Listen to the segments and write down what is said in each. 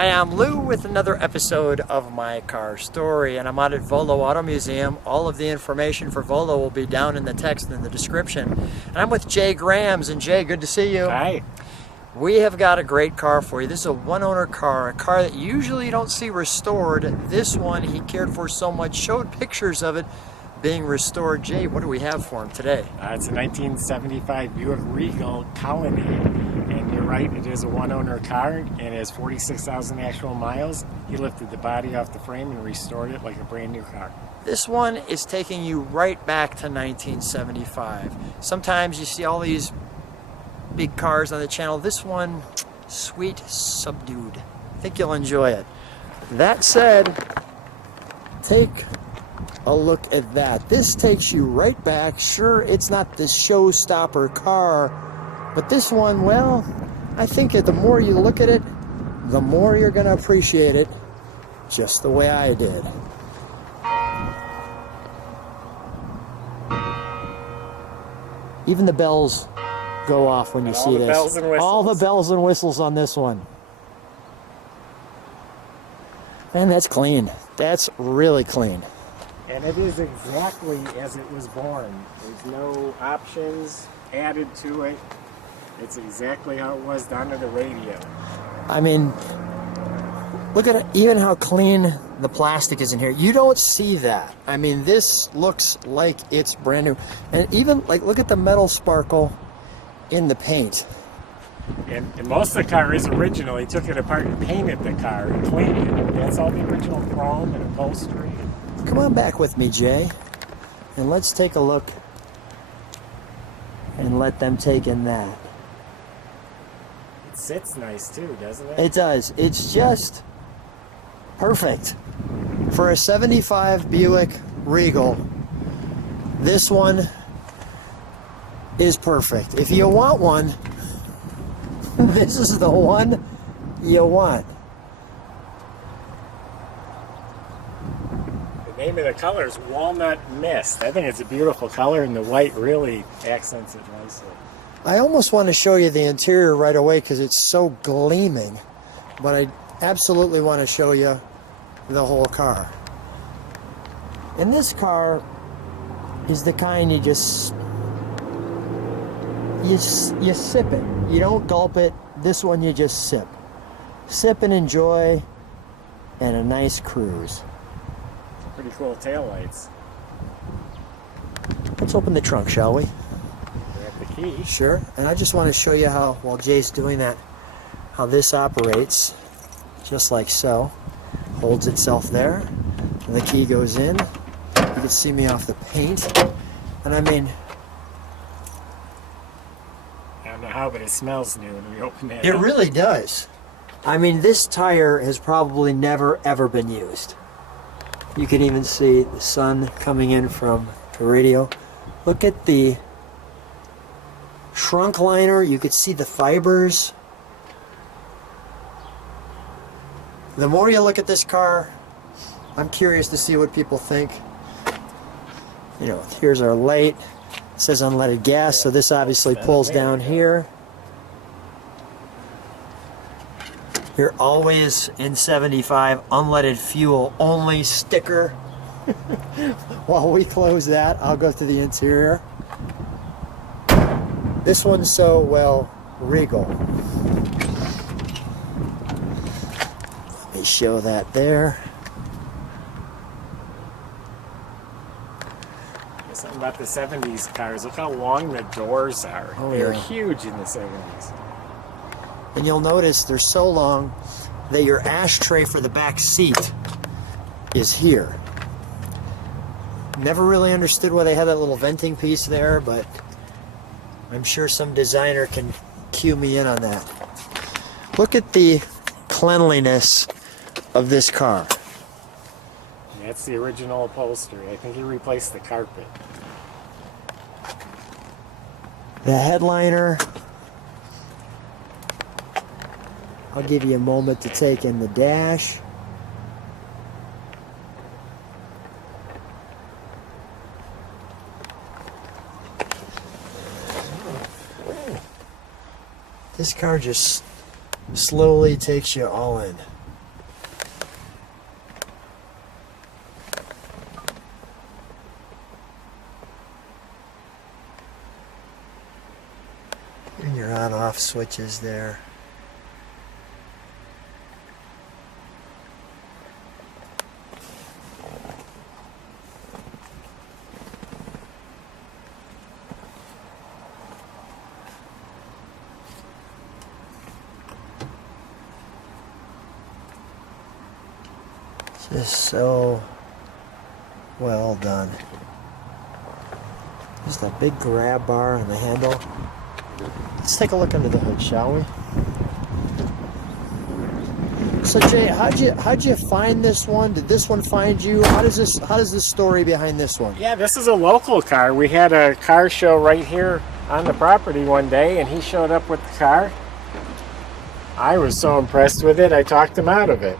Hi, I'm Lou with another episode of My Car Story, and I'm out at Volo Auto Museum. All of the information for Volo will be down in the text in the description. And I'm with Jay Grams, and Jay, good to see you. Hi. We have got a great car for you. This is a one-owner car, a car that usually you don't see restored. This one he cared for so much, showed pictures of it being restored. Jay, what do we have for him today? It's a 1975 Buick Regal Colony, and you're right, it is a one-owner car, and it has 46,000 actual miles. He lifted the body off the frame and restored it like a brand new car. This one is taking you right back to 1975. Sometimes you see all these big cars on the channel. This one, sweet, subdued. I think you'll enjoy it. That said, take a look at that. This takes you right back. Sure, it's not the showstopper car, but this one, well, I think that the more you look at it, the more you're going to appreciate it, just the way I did. Even the bells go off when you see this. All the bells and whistles on this one. Man, that's clean. That's really clean. And it is exactly as it was born. There's no options added to it. It's exactly how it was down to the radio. I mean, look at it, even how clean the plastic is in here. You don't see that. I mean, this looks like it's brand new. And even, like, look at the metal sparkle in the paint. And most of the car is original. He took it apart and painted the car and cleaned it. That's all the original chrome and upholstery. Come on back with me, Jay, and let's take a look and let them take in that. It sits nice too, doesn't it? It does. It's just perfect. For a 75 Buick Regal, this one is perfect. If you want one, this is the one you want. The name of the color is Walnut Mist. I think it's a beautiful color, and the white really accents it nicely. I almost want to show you the interior right away because it's so gleaming, but I absolutely want to show you the whole car. And this car is the kind you just you sip it. You don't gulp it. This one you just sip. Sip and enjoy, and a nice cruise. Pretty cool taillights. Let's open the trunk, shall we? Grab the key. Sure. And I just want to show you how, while Jay's doing that, how this operates. Just like so. Holds itself there. And the key goes in. You can see me off the paint. And I mean, I don't know how, but it smells new when we open that. it up. really does. I mean, this tire has probably never ever been used. You can even see the sun coming in from the radio. Look at the trunk liner. You could see the fibers. The more you look at this car, I'm curious to see what people think. You know, here's our light. It says unleaded gas, so this obviously pulls down here. You're always in 75 unleaded fuel only sticker. While we close that, I'll go to the interior. This one's so, well, Regal. Let me show that there. There's something about the 70s cars. Look how long the doors are. Oh, They're yeah. huge in the 70s. And you'll notice they're so long that your ashtray for the back seat is here. Never really understood why they had that little venting piece there, but I'm sure some designer can cue me in on that. Look at the cleanliness of this car. That's the original upholstery. I think he replaced the carpet. The headliner. I'll give you a moment to take in the dash. This car just slowly takes you all in. on-off switches there. Just so well done. Just a big grab bar on the handle. Let's take a look under the hood, shall we? So Jay, how'd you find this one? Did this one find you? How does this story behind this one? Yeah, this is a local car. We had a car show right here on the property one day, and he showed up with the car. I was so impressed with it, I talked him out of it.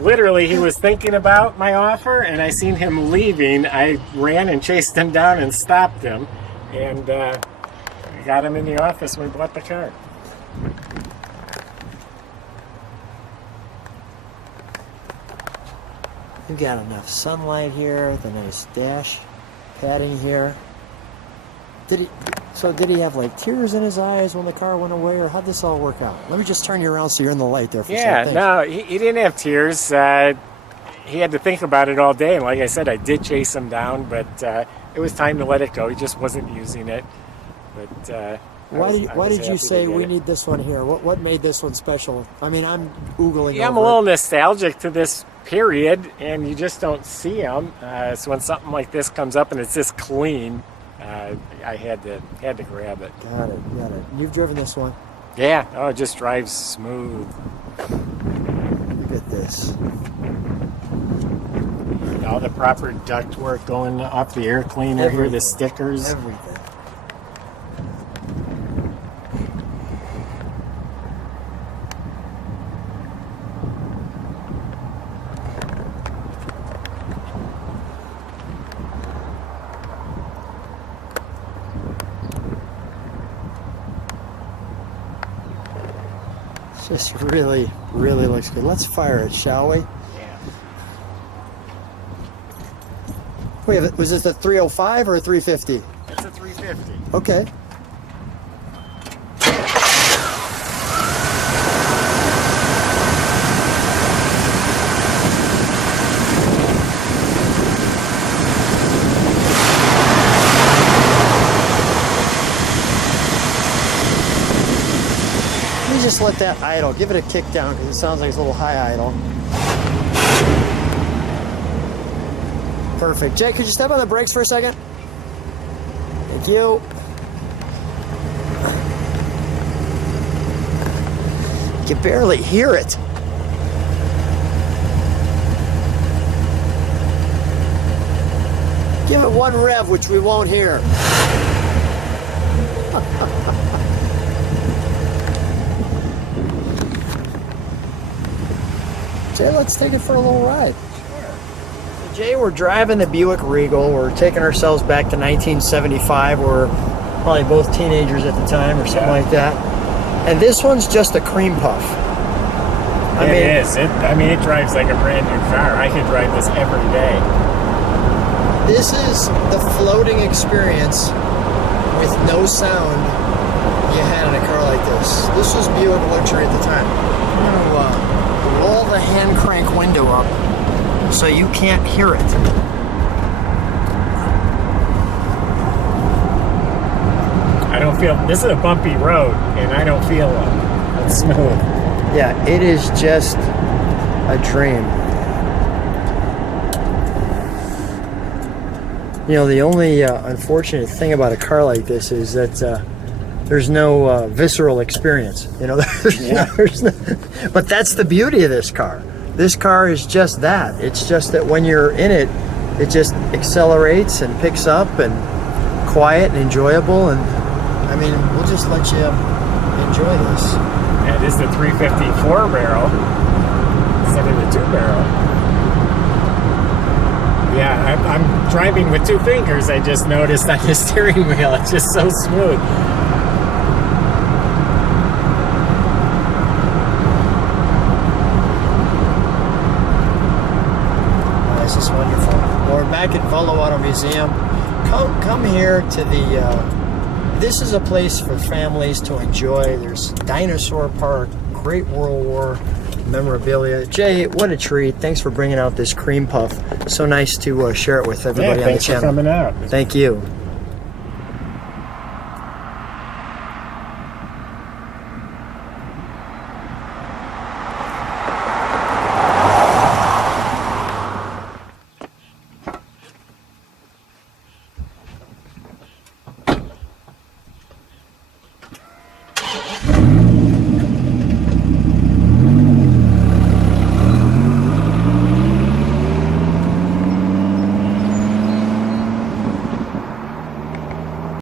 Literally, he was thinking about my offer, and I seen him leaving. I ran and chased him down and stopped him, and got him in the office when we bought the car. You've got enough sunlight here, the nice dash padding here. Did he have like tears in his eyes when the car went away, or how'd this all work out? Let me just turn you around so you're in the light there for a second. Yeah, no, he didn't have tears. He had to think about it all day, and like I said, I did chase him down, but it was time to let it go. He just wasn't using it. But why did you say we need this one here? What made this one special? I mean, I'm oogling. Yeah, I'm a little nostalgic to this period, and you just don't see them. So when something like this comes up and it's this clean, I had to grab it. Got it. You've driven this one? Yeah. Oh, it just drives smooth. Look at this. All the proper ductwork going off the air cleaner here, the stickers. Everything. This really, really looks good. Let's fire it, shall we? Yeah. Wait, was this a 305 or a 350? It's a 350. Okay. Just let that idle. Give it a kick down because it sounds like it's a little high idle. Perfect. Jay, could you step on the brakes for a second? Thank you. You can barely hear it. Give it one rev, which we won't hear. Jay, let's take it for a little ride. Sure. So Jay, we're driving the Buick Regal. We're taking ourselves back to 1975. We're probably both teenagers at the time or something like that. And this one's just a cream puff. It is. It drives like a brand new car. I could drive this every day. This is the floating experience with no sound you had in a car like this. This was Buick luxury at the time. I'm gonna roll the hand crank window up so you can't hear it. I don't feel, this is a bumpy road, and I don't feel it's smooth. Yeah, it is just a dream. You know, the only unfortunate thing about a car like this is that there's no visceral experience. You know, there's no, but that's the beauty of this car. This car is just that. It's just that when you're in it, it just accelerates and picks up and quiet and enjoyable. And I mean, we'll just let you enjoy this. Yeah, it is the 354 barrel instead of the 2-barrel. Yeah, I'm driving with 2 fingers. I just noticed on the steering wheel. It's just so smooth. This is wonderful. We're back at Volo Auto Museum. Come here to the this is a place for families to enjoy. There's Dinosaur Park, great World War memorabilia. Jay, what a treat. Thanks for bringing out this cream puff. So nice to share it with everybody on the thanks channel. for coming out. Thank you.